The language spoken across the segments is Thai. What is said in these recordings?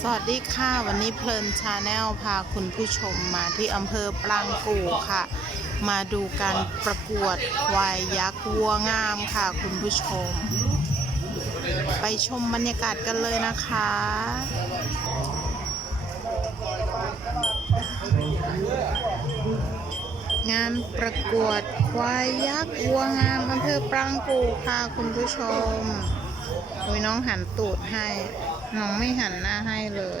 สวัสดีค่ะ วันนี้เพลินชาแนลพาคุณผู้ชมมาที่อำเภอปรางกู่ค่ะ มาดูการประกวดควายยักษ์วัวงามค่ะคุณผู้ชม ไปชมบรรยากาศกันเลยนะคะงานประกวดควายยักษ์วัวงามอำเภอปรางกู่ค่ะคุณผู้ชม อ้ยน้องหันตูดให้ น้องไม่หันหน้าให้เลย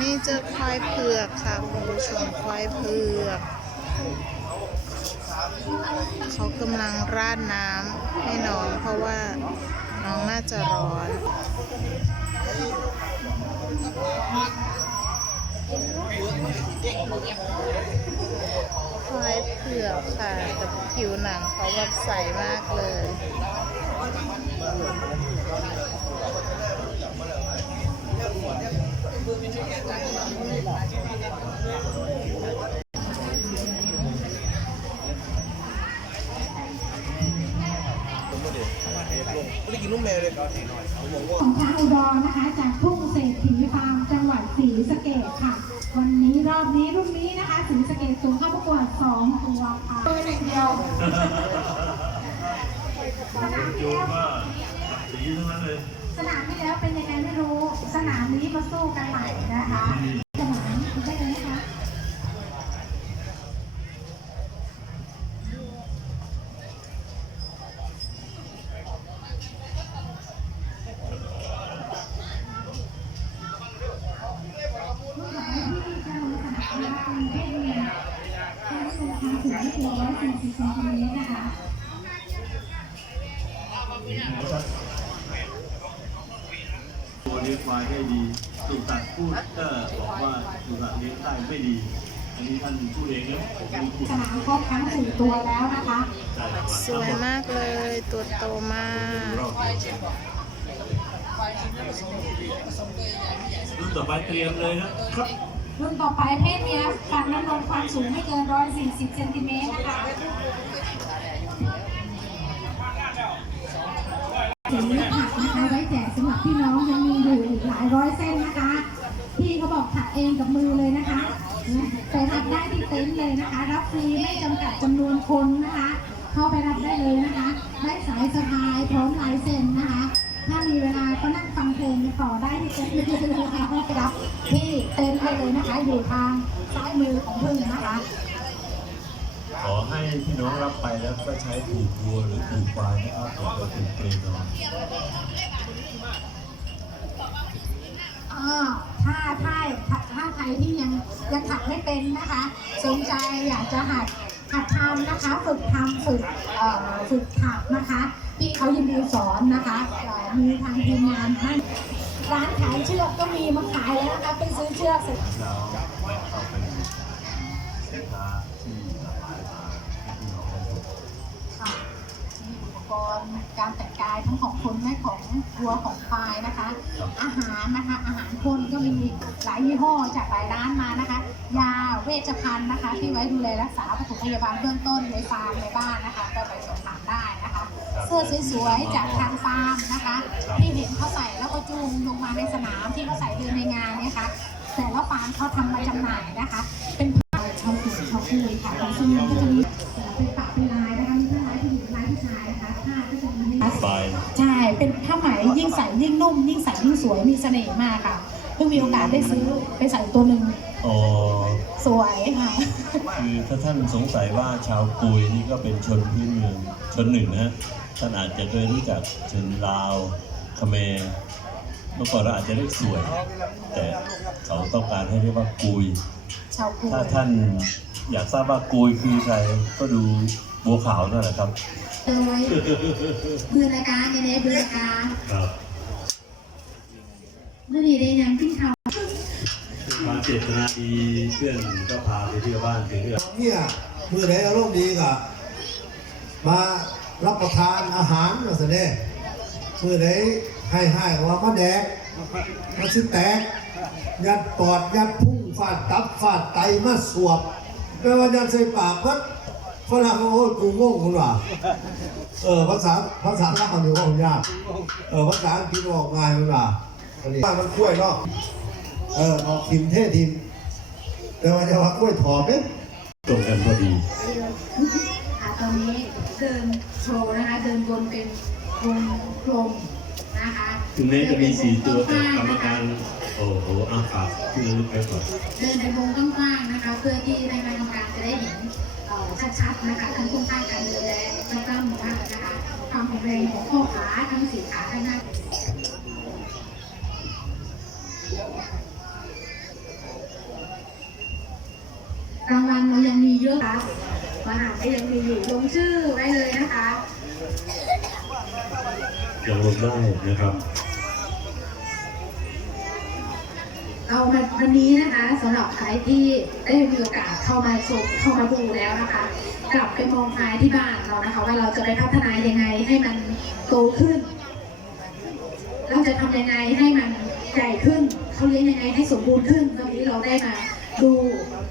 นี่เจอควายเผือกค่ะคุณผู้ชมควายเผือก เขากำลังราดน้ำให้น้องเพราะว่าน้องน่าจะร้อน ควายเผือกค่ะแต่ผิวหนังเขาแบบใสมากเลยของชาวอุดรนะคะจากทุ่งเศรษฐีฟาร์มจังหวัดศรีสะเกดค่ะ วันนี้รอบนี้รุ่นนี้นะคะศรีสะเกดสูงเข้าประกวดสองตัวค่ะตัว หนึ่งเดียวสนามที่แล้วสีทั้งนั้นเลย สนามที่แล้วเป็นยังไงไม่รู้ สนามนี้มาสู้กันใหม่นะคะ ควายได้ดีสุตัดพูดก็บอกว่าสุตัดเลี้ยงได้ไม่ดี อันนี้ท่านพูดเองนะผมไม่พูดสนามครบทั้งสี่ตัวแล้วนะคะใจประมาณสวยมากเลย ตัวโตมากรอบเดียวรุ่นต่อไปเตรียมเลยนะครับรุ่นต่อไปเพศเมียฟันน้ำนมความสูงไม่เกิน 140 เซนติเมตรนะคะสีถักนะคะไว้แจกสำหรับพี่น้องยังมีอยู่อีกหลายร้อยเส้นนะคะ พี่เขาบอกถักเองกับมือเลยนะคะไปรับได้ที่เต็ นท์เลยนะคะ รับฟรีไม่จำกัดจำนวนคนนะคะ เข้าไปรับได้เลยนะคะ ได้สายสะพายพร้อมลายเซ็นนะคะ ถ้ามีเวลาก็นั่งฟังเพลงต่อได้ที่เต็นท์เลยนะคะไปรับที่เต็นท์ได้เลยนะคะ อยู่ทางซ้ายมือของพึ่งนะคะ ขอให้พี่น้องรับไปแล้วก็ใช้ผูกวัวหรือผูกควายนะครับอย่าไปผูกเปรย์นอน อ่าถ้าถ้าถ้าใครที่ยังยังถัดไม่เป็นนะคะ สนใจอยากจะหัดหัดทำนะคะ ฝึกทำฝึกเอ่อฝึกถักนะคะพี่เขายินดีสอนนะคะมีทางทีมงานให้ร้านขายเชือกก็มีมาขายแล้วนะคะไปซื้อเชือกเสร็จ รณ์การแต่งกายทั้งของคนและของวัวของควายนะคะ อาหารนะคะอาหารคนก็มีหลายยี่ห้อจากหลายร้านมานะคะ ยาเวชภัณฑ์นะคะ ที่ไว้ดูแลรักษาปฐมพยาบาลเบื้องต้นในฟาร์มในบ้านนะคะก็ไปสอบถามได้นะคะ เสื้อสวยๆจากทางฟาร์มนะคะ ที่เห็นเขาใส่แล้วก็จูงลงมาในสนามที่เขาใส่เดินในงานเนี่ยค่ะแต่ละฟาร์มเขาทำมาจำหน่ายนะคะ เป็นผ้าชาวสวนชาวคุยค่ะของชุมชนก็จะมี เป็นผ้าไหมยิ่งใส่ยิ่งนุ่ม ยิ่งใส่ยิ่งสวยมีเสน่ห์มากค่ะเพิ่งมีโอกาสได้ซื้อไปใส่ตัวหนึ่งอ๋อสวยค่ะ คือถ้าท่านสงสัยว่าชาวกุยนี่ก็เป็นชนพื้นเมืองชนหนึ่งนะฮะท่านอาจจะเคยรู้จักชนลาวเขมรเมื่อก่อนเราอาจจะเรียกสวย แต่เขาต้องการให้เรียกว่ากุย ชาวกรุงถ้าท่านอยากทราบว่ากุยคือใครก็ดูบัวขาวนั่นแหละครับ เลยเบื่อรายการยังไงเบื่อรายการครับเมื่อนี้ได้ยังที่เขาความเจตนาดีเพื่อนก็พาไปเที่ยวบ้านเพื่อนเนี่ยเมื่อใดอารมณ์ดีก็มารับประทานอาหารมาแสดงเมื่อใดให้ให้ๆว่ามาแดกมาสิแตกยัดปอดยัดพุ่งฟาดตับฟาดไตมาสวบแปลว่ายัดใส่ปากพัด ฝรั่งก็โอ้ยกูงงคุณว่ะเออภาษาภาษาลาวอยู่ห้องยากเออภาษาอังกฤษออกง่ายคุณว่ะอันนี้มันกล้วยเนาะเออออกทิมเท่ทิมแต่ว่าจะว่ากล้วยถอดเนี่ยตรงกันพอดีอะตอนนี้เดินโชว์นะคะเดินวนเป็นวงกลมนะคะถึงแม้จะมีสี่ตัวแต่กรรมการโอ้โหอาฝากคือไปก่อนเดินเป็นวงกว้างๆนะคะ เพื่อที่ในการทำงาน ชัดๆนะคะทั้งครงสร้างการเดินและกล้ามเนื้อนะคะความแข็งแรงของข้อขาทั้งสี่ขาทั้งหน้ารางวัลเรายังมีเยอะค่ะมหาก็ยังมีอยู่ลงชื่อไว้เลยนะคะ ยังลงได้นะครับ เอามาวันนี้นะคะสำหรับใครที่ได้มีโอกาสเข้ามาชมเข้ามาดูแล้วนะคะ กลับไปมองภายที่บ้านเรานะคะ ว่าเราจะไปพัฒนายังไงให้มันโตขึ้น เราจะทำยังไงให้มันใหญ่ขึ้นเขาเลี้ยงยังไงให้สมบูรณ์ขึ้นตอนนี้เราได้มาดู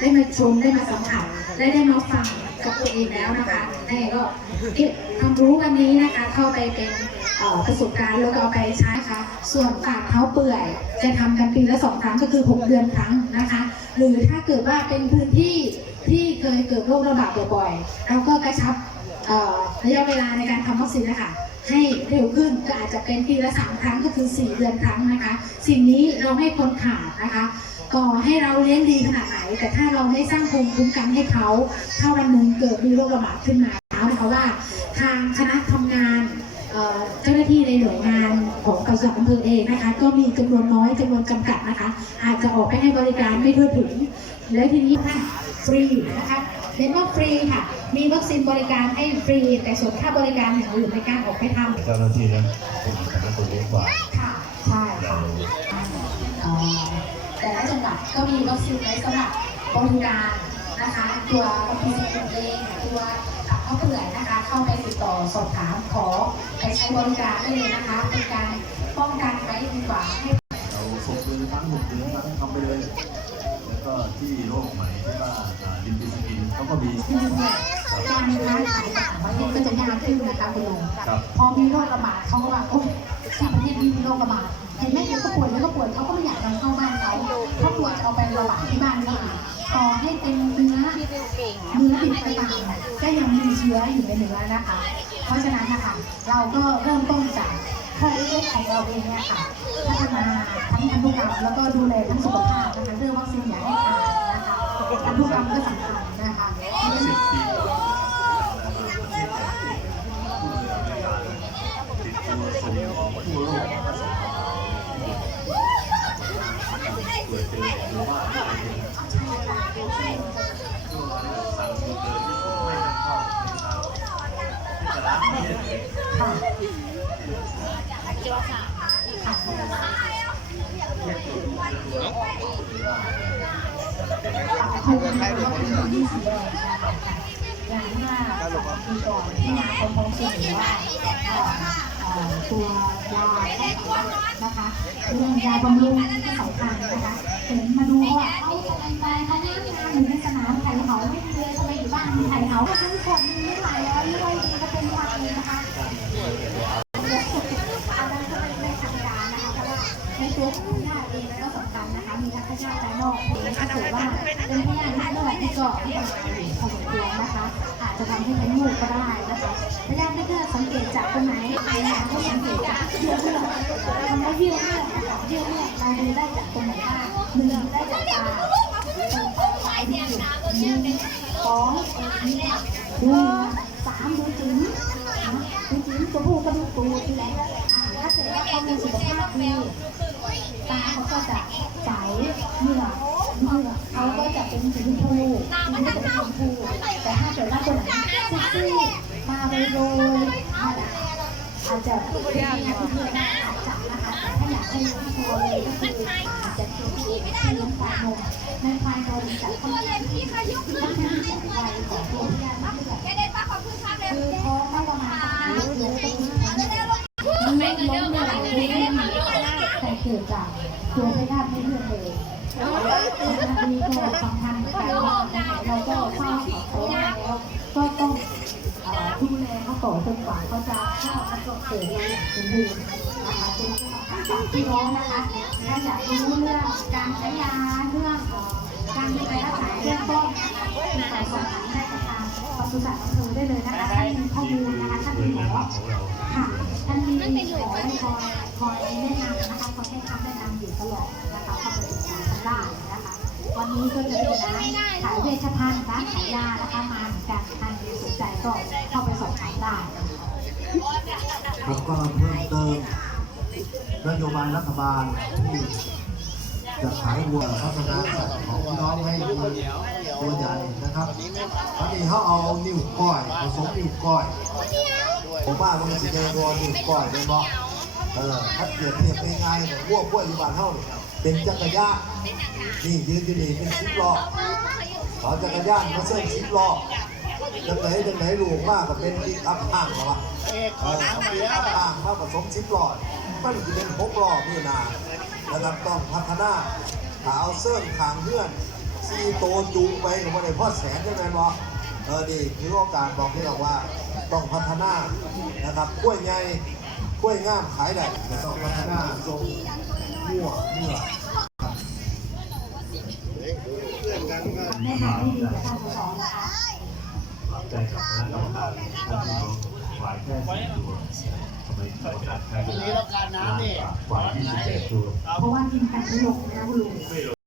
ได้มาชมได้มาสัมผัสและได้มาฟังกับตัวเองแล้วนะคะแม่ก็เก็บความรู้วันนี้นะคะเข้าไปเป็น ประสบการณ์แล้วก็เอาไปใช้ค่ะส่วนปากเท้าเปื่อย จะทำกันปีละสองครั้งก็คือ 6 เดือนครั้งนะคะ หรือถ้าเกิดว่าเป็นพื้นที่ที่เคยเกิดโรคระบาดบ่อยๆเราก็กระชับระยะเวลาในการทำวัคซีนนะคะให้เร็วขึ้นก็อาจจะเป็นปีละสามครั้งก็คือ 4 เดือนครั้งนะคะ สิ่งนี้เราไม่ควรขาดนะคะก่อให้เราเลี้ยงดีขนาดไหน แต่ถ้าเราไม่สร้างภูมิคุ้มกันให้เขา ถ้าวันหนึ่งเกิดมีโรคระบาดขึ้นมา ที่ในหน่วยงานของกระทรวงอำเภอเองนะคะ ก็มีจำนวนน้อยจำนวนจำกัดนะคะ อาจจะออกไปให้บริการไม่ทั่วถึง และทีนี้ค่ะฟรีนะคะเรียนว่าฟรีค่ะ มีวัคซีนบริการให้ฟรี แต่ส่วนค่าบริการอย่างอื่นในการออกไปทำเจ้าหน้าที่นะเป็นคณะตัวเล็กกว่าค่ะใช่เราค่ะเอ่อแต่ละจังหวัดก็มีวัคซีนไว้สำหรับบริการนะคะ ตัววัคซีนเองตัวขับเข้าเปื่อยนะคะ เข้าไปติดต่อสอบถามขอไปใช้ บริการได้เลยนะคะเป็นการป้องกันไว้ดีกว่าให้เราส่งเดือนครั้งหกเดือนครั้งทำไปเลย แล้วก็ที่โรคใหม่ที่ว่าลิมปิสกินเขาก็มีที่เนี่ยการค้าขายต่างประเทศก็จะยากขึ้นนะคะคุณลุงครับพอมีโรคระบาดเขาก็ว่าโอ้ที่ประเทศนี้มีโรคระบาดเห็นไหมเดี๋ยวก็ป่วยแล้วก็ป่วยเขาก็ไม่อยากนำเข้าบ้านเขาเพราะกลัวจะเอาไประบาดที่บ้านนี่ ต่อให้เป็นเนื้อเนื้อดิบไปตามก็ยังมีเชื้ออยู่ในเนื้อนะคะ เพราะฉะนั้นนะคะเราก็เริ่มต้นจากแค่เล็กๆของเราเองเนี่ยค่ะพัฒนาทั้งพันธุกรรมแล้วก็ดูแลทั้งสุขภาพนะคะเรื่องวัคซีนอย่าให้ขาดนะคะพันธุกรรมก็สำคัญนะคะ สิบปีติดตัวส่งออกทั่วโลกเปิดเจอหรือว่าสั่งเดินไม่เข้าตลาดนี้ ค่ะ คนไทยก็เป็นคนที่สีแดงนะคะอย่างสองปีก่อนที่มเสนอว่าตัวยานะคะเรื่องยาบำรุงก็สำคัญนะคะเห็นมาดูว่าเขาทำไมไปเขาไม่ทำงานอยู่ในสนามไทยเขาไม่มีเลยทำไมอยู่บ้านมีไทยเขาก็ซื้อขวดนึงายนอกที่ก็อันตรายอยู่พอสมควรนะคะ อาจจะทำให้เป็นลูกก็ได้นะคะพยาธิไม่เลือสังเกตจากตรงไหนไอ้ยาก็สังเกตจากเยื่อเลือดทำให้เยื่อเลือดนะคะเยื่อเลือดเราดูได้จากตรงไหนบ้างหนึ่งได้จากตาตาเนี่ยหนึ่งสองดูสามดูถึงจริงๆตัวผู้ก็ดูตูดแหละถ้าเกิดว่าเขามีสุขภาพดีตาเขาก็จะใสเหงื่อ เขาก็จะเป็นสีชมพูมันก็จะเป็นชมพูแต่ถ้าเกิดว่าตัวไหนซ็กซี่มาโรยโรยอาจจะเป็นอย่างที่เพื่อนอาจจะนะคะแต่ถ้าอยากให้รู้ตัวเลยก็คืออาจจะเป็นที่ที่น้ำควายนมในควายนมจะต้องเป็นที่ที่ต้องเป็นที่ของวัยของตัวที่ยาไม่เลือดคือท้องไม่ประมาณสามเดือนก็คือมันไม่ล้มเลยไม่ได้มีแต่เกิดจากตัวพยาธิไม่เลือดเลย อันนี้ก็สำคัญเหมือนกันว่าเราก็เฝ้าขอเขาแล้วก็ต้องดูแลเขาต่อจนกว่าเขาจะเข้าประสบเกิดมาอย่างสมบูรณ์นะคะเป็นเรื่องของฝากพี่น้องนะคะถ้าอยากรู้เรื่องการใช้ยาเรื่องการดูแลรักษาเรื่องต้นนะคะติดต่อสอบถามได้กับทางปศุสัตว์อำเภอได้เลยนะคะท่านมีข้อมูลนะคะท่านมีหมอค่ะท่านมีหมอคอยคอยแนะนำนะคะคอยให้คำแนะนำอยู่ตลอดนะคะเข้าไปศึ กษานได้นะคะ วันนี้ก็จะมีร้านขายเวชภัณฑ์ร้านขายยานะคะมาเหมือนกันท่านสนใจก็เข้าไปสอบถามได้แล้วก็เพิ่มเติมนโยบายรัฐบาลที่จะขายวัวพัฒนาสัตว์ของพี่น้องให้มีตัวใหญ่นะครับอันนี้เขาเอานิ้วก้อยผสมนิ้วก้อยผมว่ามันจะเป็นวัวนิ้วก้อยเลยเนาะเออถ้าเปรียบเทียบง่ายๆเนี่ยวัวกล้วยอยู่บ้านเฮาเนี่ยเป็นจักรยาน นี่ยืนอยู่นี่เป็นสิบล้อเอาจักรยานมาเส้นสิบล้อจังไหนจังไหนลูกมากก็เป็นอีกอัพห้างเหรอวะเออเอาปีอัพห้างเข้าผสมสิบล้อมันจะเป็นหกล้อมือนานะครับต้องพัฒนาถ้าเอาเสื้อขางเพื่อนซีโตจูงไปกับวันไหนพ่อแสนใช่ไหมบอเออดีคือโอกาสบอกให้เราว่าต้องพัฒนานะครับกล้วยใหญ่กล้วยงามขายได้แต่ต้องพัฒนาทรงมั่วเมื่อ แนะนำให้ดีกับท่านผู้ชมนะคะใจกับคณะกรรมการท่านพี่น้องฝ่ายแค่สี่ตัวทำไมกรรมการแค่เวลาฝ่ายที่สิบเจ็ดตัวเพราะว่ากินกันไม่ลงนะคุณลุง